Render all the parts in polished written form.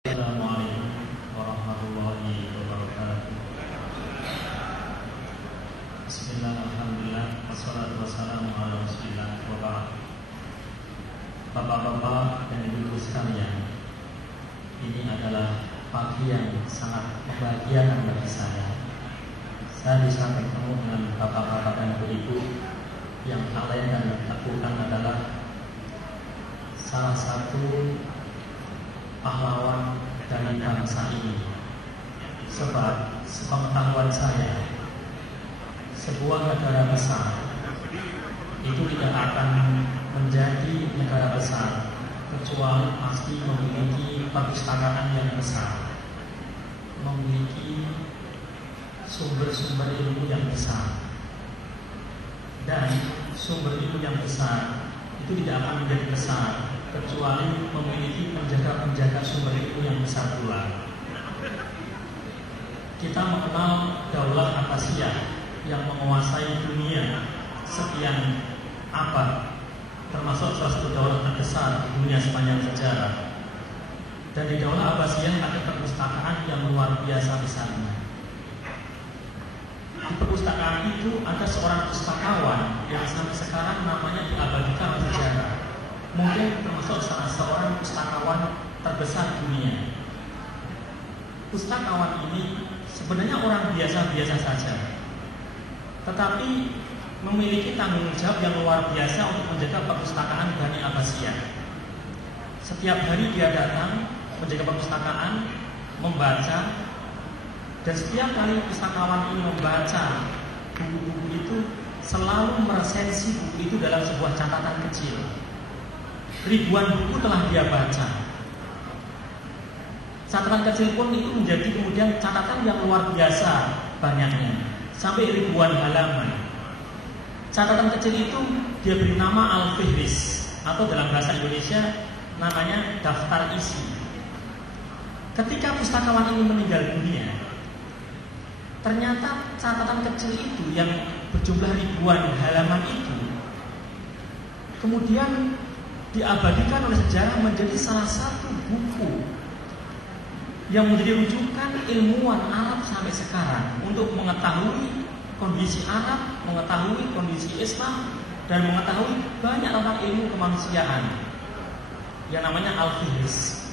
Assalamualaikum warahmatullahi wabarakatuh. Bismillah, alhamdulillah, wassalatu wassalamu ala rasulillah wa ba'd. Bapak-bapak dan ibu-ibu sekalian, ini adalah pagi yang sangat membahagiakan bagi saya. Saya bisa bertemu dengan bapak-bapak dan ibu-ibu yang tak lain dan tak bukan adalah salah satu pahlawan dari bangsa ini. Sebab sepengetahuan saya, sebuah negara besar itu tidak akan menjadi negara besar kecuali pasti memiliki perpustakaan yang besar, memiliki sumber-sumber ilmu yang besar. Dan sumber ilmu yang besar itu tidak akan menjadi besar kecuali memiliki penjaga-penjaga sumber ilmu yang besar pula. Kita mengenal Daulah Abbasiyah yang menguasai dunia sekian abad, termasuk salah satu daulah terbesar di dunia sepanjang sejarah. Dan di Daulah Abbasiyah ada perpustakaan yang luar biasa besarnya. Di perpustakaan itu ada seorang pustakawan yang sampai sekarang namanya diabadikan oleh sejarah. Mungkin termasuk salah seorang pustakawan terbesar dunia. Pustakawan ini sebenarnya orang biasa-biasa saja, tetapi memiliki tanggung jawab yang luar biasa untuk menjaga perpustakaan Bani Abbasiyah. Setiap hari dia datang menjaga perpustakaan, membaca, dan setiap kali pustakawan ini membaca buku-buku itu, selalu meresensi buku itu dalam sebuah catatan kecil. Ribuan buku telah dia baca. Catatan kecil pun itu menjadi kemudian catatan yang luar biasa banyaknya, sampai ribuan halaman. Catatan kecil itu dia beri nama Al-Fihris, atau dalam bahasa Indonesia namanya daftar isi. Ketika pustakawan ini meninggal dunia, ternyata catatan kecil itu yang berjumlah ribuan halaman itu kemudian diabadikan oleh sejarah menjadi salah satu buku yang menjadi rujukan ilmuwan Arab sampai sekarang untuk mengetahui kondisi Arab, mengetahui kondisi Islam, dan mengetahui banyak tentang ilmu kemanusiaan yang namanya Al-Fihris.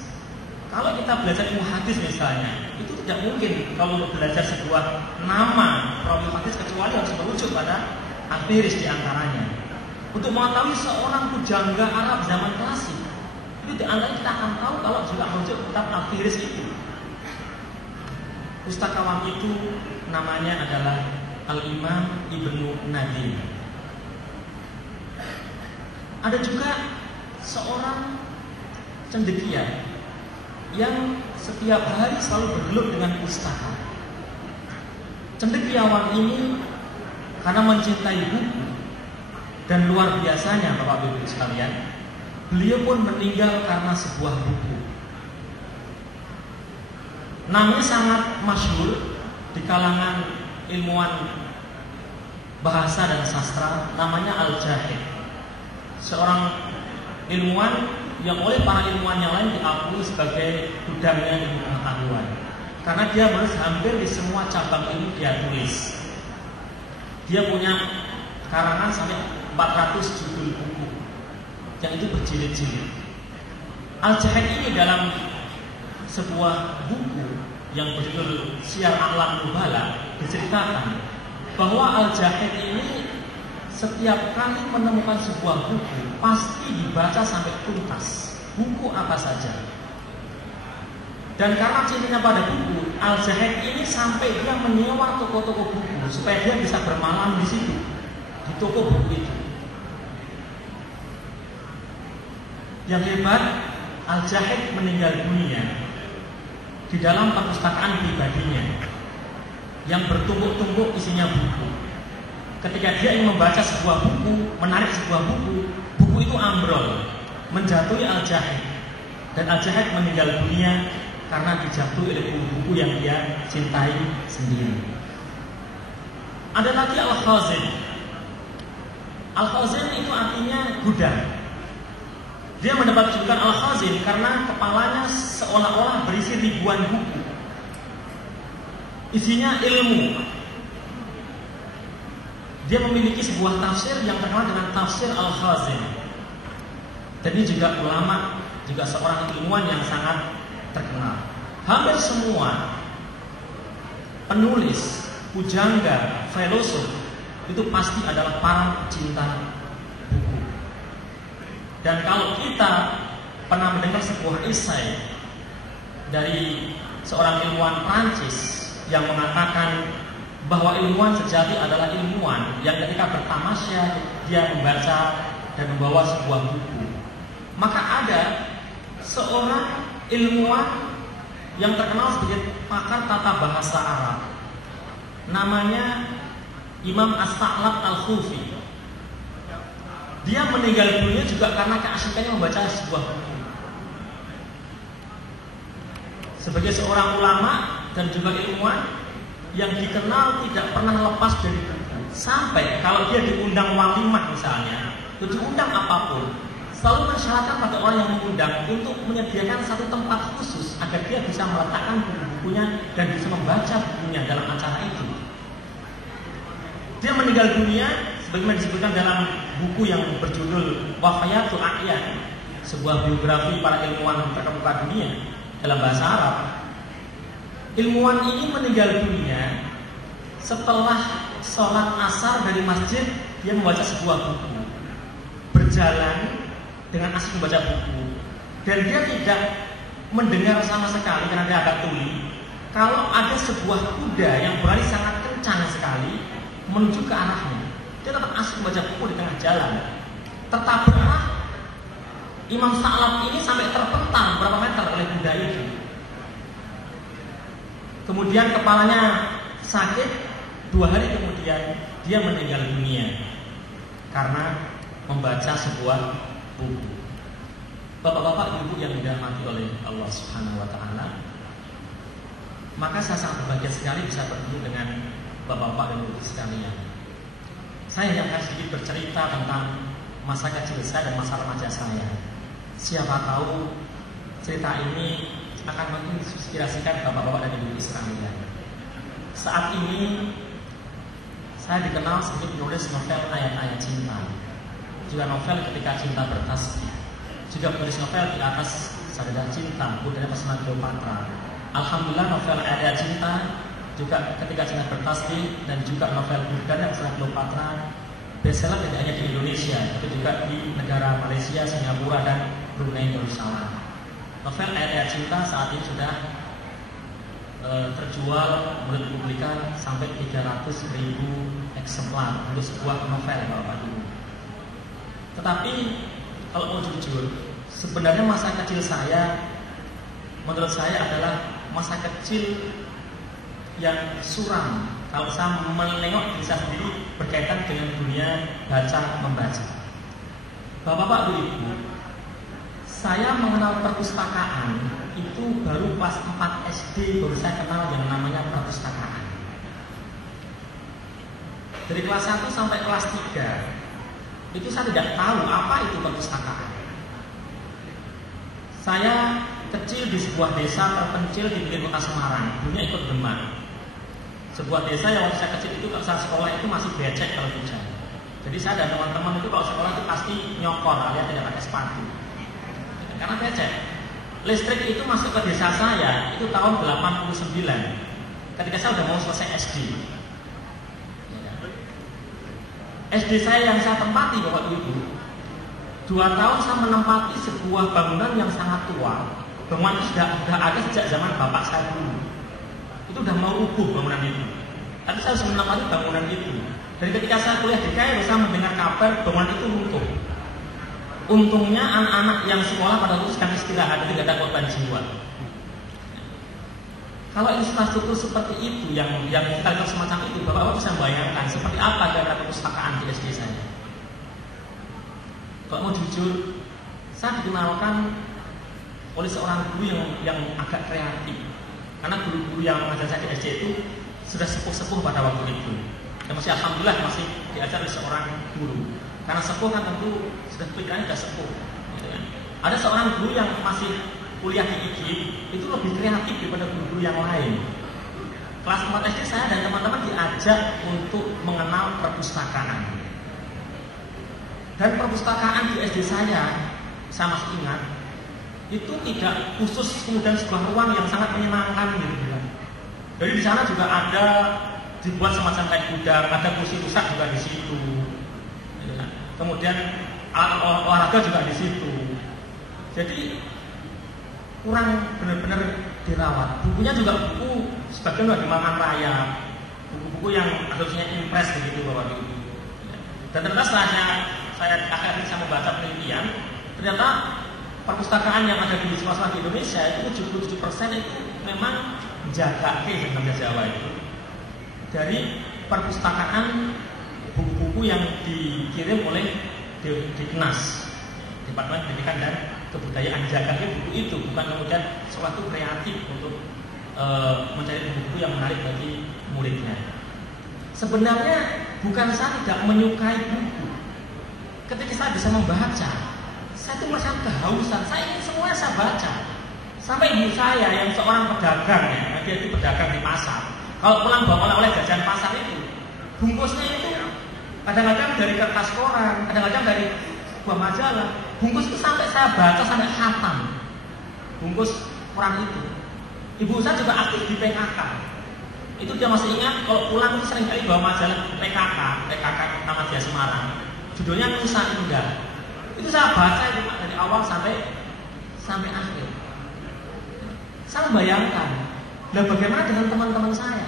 Kalau kita belajar ilmu hadis misalnya, itu tidak mungkin kalau untuk belajar sebuah nama perawi hadis kecuali harus merujuk pada Al-Fihris diantaranya. Untuk mengetahui seorang pujangga Arab zaman klasik, itu diantaranya kita akan tahu kalau juga merujuk kitab Al-Fihris itu. Pustakawan itu namanya adalah Al-Imam Ibnu Nadim. Ada juga seorang cendekia yang setiap hari selalu bergelut dengan pustaka. Cendekiawan ini karena mencintai buku, dan luar biasanya Bapak Ibu sekalian, beliau pun meninggal karena sebuah buku. Namanya sangat masyhur di kalangan ilmuwan bahasa dan sastra, namanya Al-Jahid. Seorang ilmuwan yang oleh para ilmuwan yang lain diakui sebagai gudangnya ilmu pengetahuan, karena dia menulis hampir di semua cabang ilmu dia tulis. Dia punya karangan sampai 400 judul buku yang itu berjilid-jilid. Al-Jahid ini dalam sebuah buku yang berjudul Syiar A'lam Nubala diceritakan bahwa Al-Jahid ini setiap kali menemukan sebuah buku pasti dibaca sampai tuntas, buku apa saja. Dan karena cintanya pada buku, Al-Jahid ini sampai dia menyewa toko-toko buku supaya dia bisa bermalam di situ, di toko buku itu. Yang hebat, Al-Jahid meninggal dunia di dalam perpustakaan pribadinya yang bertumpuk-tumpuk isinya buku. Ketika dia ingin membaca sebuah buku, menarik sebuah buku, buku itu ambrol, menjatuhi Al-Jahid, dan Al-Jahid meninggal dunia karena dijatuhi oleh buku-buku yang dia cintai sendiri. Ada lagi Al-Khazin. Al-Khazin itu artinya gudang. Dia mendapat julukan Al-Khazin karena kepalanya seolah-olah berisi ribuan buku. Isinya ilmu. Dia memiliki sebuah tafsir yang terkenal dengan tafsir Al-Khazin. Dan ini juga ulama, juga seorang ilmuwan yang sangat terkenal. Hampir semua penulis, pujangga, filosof itu pasti adalah para pecinta buku. Dan kalau kita pernah mendengar sebuah esai dari seorang ilmuwan Prancis yang mengatakan bahwa ilmuwan sejati adalah ilmuwan yang ketika bertamasya dia membaca dan membawa sebuah buku. Maka ada seorang ilmuwan yang terkenal sebagai pakar tata bahasa Arab, namanya Imam As-Sa'lab Al-Khufi. Dia meninggal dunia juga karena keasikannya membaca sebuah buku. Sebagai seorang ulama dan juga ilmuwan yang dikenal tidak pernah lepas dari buku. Sampai kalau dia diundang walimah misalnya, atau diundang apapun, selalu masyarakat pada orang yang mengundang untuk menyediakan satu tempat khusus agar dia bisa meletakkan buku-bukunya dan bisa membaca bukunya dalam acara itu. Dia meninggal dunia sebagaimana disebutkan dalam buku yang berjudul Wafayatul A'yan, sebuah biografi para ilmuwan terkemuka dunia dalam bahasa Arab. Ilmuwan ini meninggal dunia setelah sholat asar dari masjid. Dia membaca sebuah buku, berjalan dengan asik membaca buku, dan dia tidak mendengar sama sekali karena dia agak tuli kalau ada sebuah kuda yang berlari sangat kencang sekali menuju ke arahnya. Dia tetap asik membaca buku di tengah jalan. Tertabraklah Imam Sa'lab ini sampai terpental berapa meter oleh kuda itu. Kemudian kepalanya sakit. 2 hari kemudian dia meninggal dunia karena membaca sebuah buku. Bapak-bapak, ibu yang dirahmati oleh Allah Subhanahu wa taala, maka saya sangat berbahagia sekali bisa bertemu dengan bapak-bapak dan ibu sekalian. Saya hanya akan sedikit bercerita tentang masa kecil saya dan masa remaja saya. Siapa tahu cerita ini akan menginspirasikan bapak-bapak dan ibu sekalian. Saat ini saya dikenal sebagai penulis novel ayat-ayat cinta, juga novel Ketika Cinta Bertasbih, juga penulis novel Di Atas Sadada Cinta, Budaya Pesona Cleopatra. Alhamdulillah, novel ayat-ayat cinta, juga Ketika Cinta Bertasbih, dan juga novel Budaya Pesona Cleopatra bestseller tidak hanya di Indonesia, tapi juga di negara Malaysia, Singapura, dan Brunei Darussalam. Novel ayat-ayat cinta saat ini sudah terjual menurut publikan sampai 300.000 eksemplar untuk sebuah novel, Bapak Ibu. Tetapi kalau mau jujur, sebenarnya masa kecil saya menurut saya adalah masa kecil yang suram kalau saya menengok diri saya sendiri berkaitan dengan dunia baca membaca. Bapak-bapak, Ibu, saya mengenal perpustakaan itu baru kelas 4 SD, baru saya kenal yang namanya perpustakaan. Dari kelas 1 sampai kelas 3 itu saya tidak tahu apa itu perpustakaan. Saya kecil di sebuah desa terpencil di pinggir kota Semarang, dunia ikut Demak. Sebuah desa yang waktu saya kecil itu kalau saya sekolah itu masih becek kalau hujan. Jadi saya dan teman-teman itu kalau sekolah itu pasti nyokor alias tidak pakai sepatu karena becek. Listrik itu masuk ke desa saya itu tahun 89, ketika saya udah mau selesai SD. SD saya yang saya tempati, Bapak Ibu, 2 tahun saya menempati sebuah bangunan yang sangat tua. Bangunan itu sudah ada sejak zaman bapak saya dulu. Itu udah mau rubuh bangunan itu, tapi saya harus menempati bangunan itu. Dan ketika saya kuliah di Kairo, saya mendengar kabar bangunan itu runtuh. Untungnya anak-anak yang sekolah pada waktu sedang istirahat, itu tidak ada korban jiwa. Kalau infrastruktur seperti itu yang kita lihat semacam itu, Bapak bisa bayangkan seperti apa kira-kira perpustakaan di SD saya. Kalau mau jujur, saya dikenalkan oleh seorang guru yang agak kreatif. Karena guru-guru yang mengajar saya di SD itu sudah sepuh-sepuh pada waktu itu. Dan masih alhamdulillah masih diajar oleh seorang guru. Karena sepuh kan tentu sudah pikirannya sudah sepuh, gitu kan. Ada seorang guru yang masih kuliah di IGI itu lebih kreatif daripada guru-guru yang lain. Kelas 4 SD saya dan teman-teman diajak untuk mengenal perpustakaan. Dan perpustakaan di SD saya masih ingat, itu tidak khusus kemudian sebuah ruang yang sangat menyenangkan gitu. Jadi di sana juga ada dibuat semacam kayak gudang, ada kursi rusak juga di situ. Kemudian alat olahraga juga di situ. Jadi kurang benar-benar dirawat. Bukunya juga buku sebagian sudah dimakan raya, buku-buku yang harusnya impress begitu Bapak Ibu. Dan ternyata setelah saya akhirnya bisa membaca penelitian, ternyata perpustakaan yang ada di sekolah di Indonesia itu 77% itu memang jaga ke bahasa Jawa itu dari perpustakaan buku-buku yang dikirim oleh Diknas, Departemen Pendidikan dan Kebudayaan. Jaga buku itu bukan kemudian suatu kreatif untuk mencari buku yang menarik bagi muridnya. Sebenarnya bukan saya tidak menyukai buku. Ketika saya bisa membaca, saya itu merasa kehausan. Saya ingin semuanya saya baca. Sampai ibu saya yang seorang pedagang ya, dia itu pedagang di pasar. Kalau pulang bawa oleh jajan pasar itu, bungkusnya itu kadang-kadang dari kertas koran, kadang-kadang dari sebuah majalah. Bungkus itu sampai saya baca sampai khatam. Bungkus koran itu. Ibu saya juga aktif di PKK. Itu dia masih ingat kalau pulang itu sering kali bawa majalah PKK Tamadiyah Semarang. Judulnya Nusa Indah. Itu saya baca itu dari awal sampai akhir. Saya membayangkan, dan bagaimana dengan teman-teman saya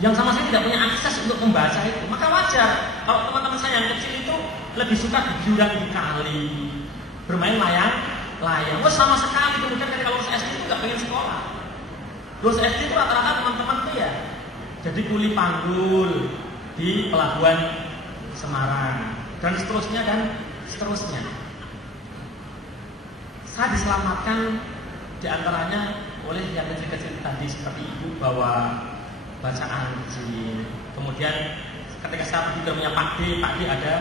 yang sama sekali tidak punya akses untuk membaca itu. Maka wajar kalau teman-teman saya yang kecil itu lebih suka berjuang di kali, bermain layang. Sama sekali kemudian ketika lulus SD itu nggak pengen sekolah. Lulus SD itu rata-rata teman-teman tuh ya jadi kuli panggul di pelabuhan Semarang dan seterusnya. Saya diselamatkan diantaranya oleh yang kecil-kecil tadi seperti ibu bawa bacaan kecil. Kemudian ketika saya pergi ke rumahnya Pak D ada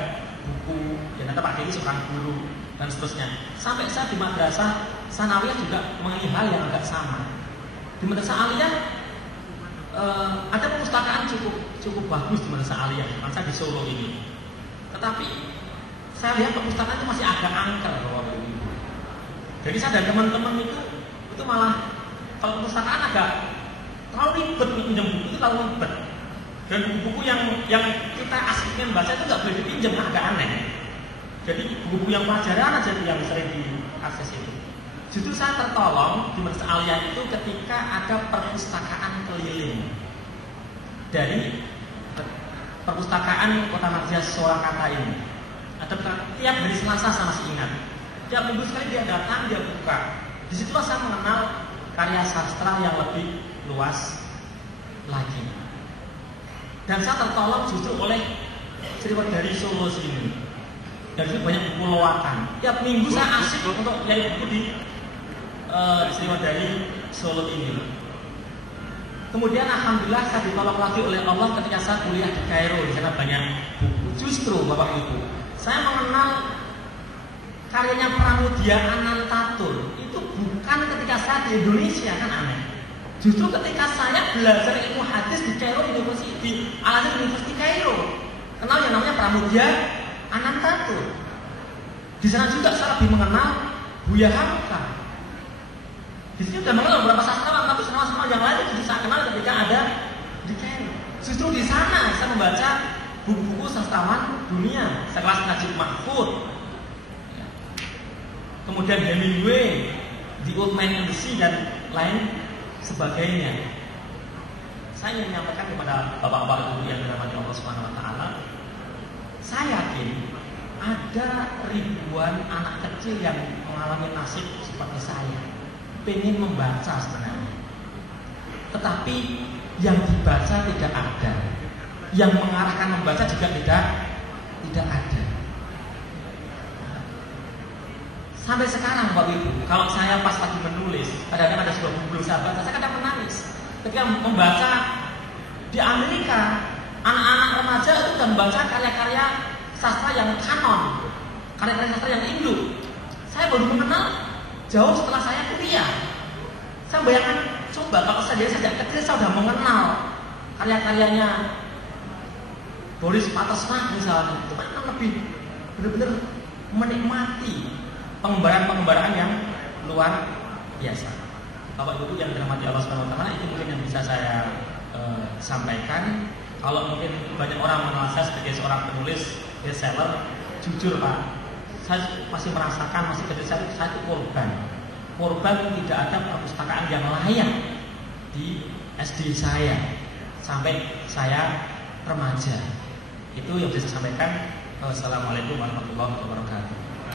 buku. Dan ternyata Pak D ini seorang guru dan seterusnya. Sampai saya di madrasah sanawiyah juga mengalami hal yang agak sama. Di madrasah aliyah ada perpustakaan cukup bagus di madrasah aliyah. Masa di Solo ini. Tetapi saya lihat perpustakaan itu masih agak angker Bapak Ibu. Jadi saya dan teman-teman itu malah kalau perpustakaan agak terlalu ribet pinjam buku itu terlalu ribet. Dan buku-buku yang kita asiknya baca itu nggak boleh dipinjam, agak aneh. Jadi buku-buku yang pelajaran aja yang sering diakses itu. Justru saya tertolong di madrasah aliyah itu ketika ada perpustakaan keliling dari perpustakaan Kota Madiyah Surakarta ini. Ada tiap hari Selasa saya masih ingat. Tiap minggu sekali dia datang, dia buka. Disitulah saya mengenal karya sastra yang lebih luas lagi. Dan saya tertolong justru oleh cerita dari Solo sini. Dari situ banyak buku lowatan. Tiap minggu saya asik untuk nyari buku di cerita dari Solo ini. Kemudian alhamdulillah saya ditolong lagi oleh Allah ketika saya kuliah di Kairo. Di sana banyak buku. Justru Bapak Ibu, saya mengenal karyanya Pramudia Anantatur itu bukan ketika saya di Indonesia, kan aneh. Justru ketika saya belajar ilmu hadis di Kairo University, di Al-Azhar University Kairo, kenal yang namanya Pramudia Anantatur. Di sana juga saya lebih mengenal Buya Hamka. Di sini sudah mengenal beberapa sastrawan, tapi sastrawan yang lain itu saya kenal ketika ada di Kairo. Justru di sana saya membaca buku-buku sastrawan dunia, sekelas Najib Mahfud, kemudian Hemingway, The Old Man and the Sea dan lain sebagainya. Saya ingin menyampaikan kepada bapak-bapak ibu yang dirahmati Allah Subhanahu wa taala, saya yakin ada ribuan anak kecil yang mengalami nasib seperti saya, pengen membaca sebenarnya. Tetapi yang dibaca tidak ada, yang mengarahkan membaca juga tidak ada. Sampai sekarang Bapak Ibu, kalau saya pas lagi menulis, kadang-kadang ada sebuah buku belum saya baca, saya kadang menangis. Ketika membaca di Amerika, anak-anak remaja itu sudah membaca karya-karya sastra yang kanon, karya-karya sastra yang induk. Saya Saya baru mengenal jauh setelah saya kuliah. Saya bayangkan, coba kalau saya sejak kecil saya sudah mengenal karya-karyanya Boris Patersnak misalnya, itu kan lebih benar-benar menikmati pengembaraan-pengembaraan yang luar biasa. Bapak Ibu yang dirahmati Allah Subhanahu wa taala, itu mungkin yang bisa saya sampaikan. Kalau mungkin banyak orang mengenal saya sebagai seorang penulis bestseller, jujur Pak, saya masih merasakan masih kecil saya itu korban tidak ada perpustakaan yang layak di SD saya sampai saya remaja. Itu yang bisa saya sampaikan. Wassalamualaikum warahmatullahi wabarakatuh.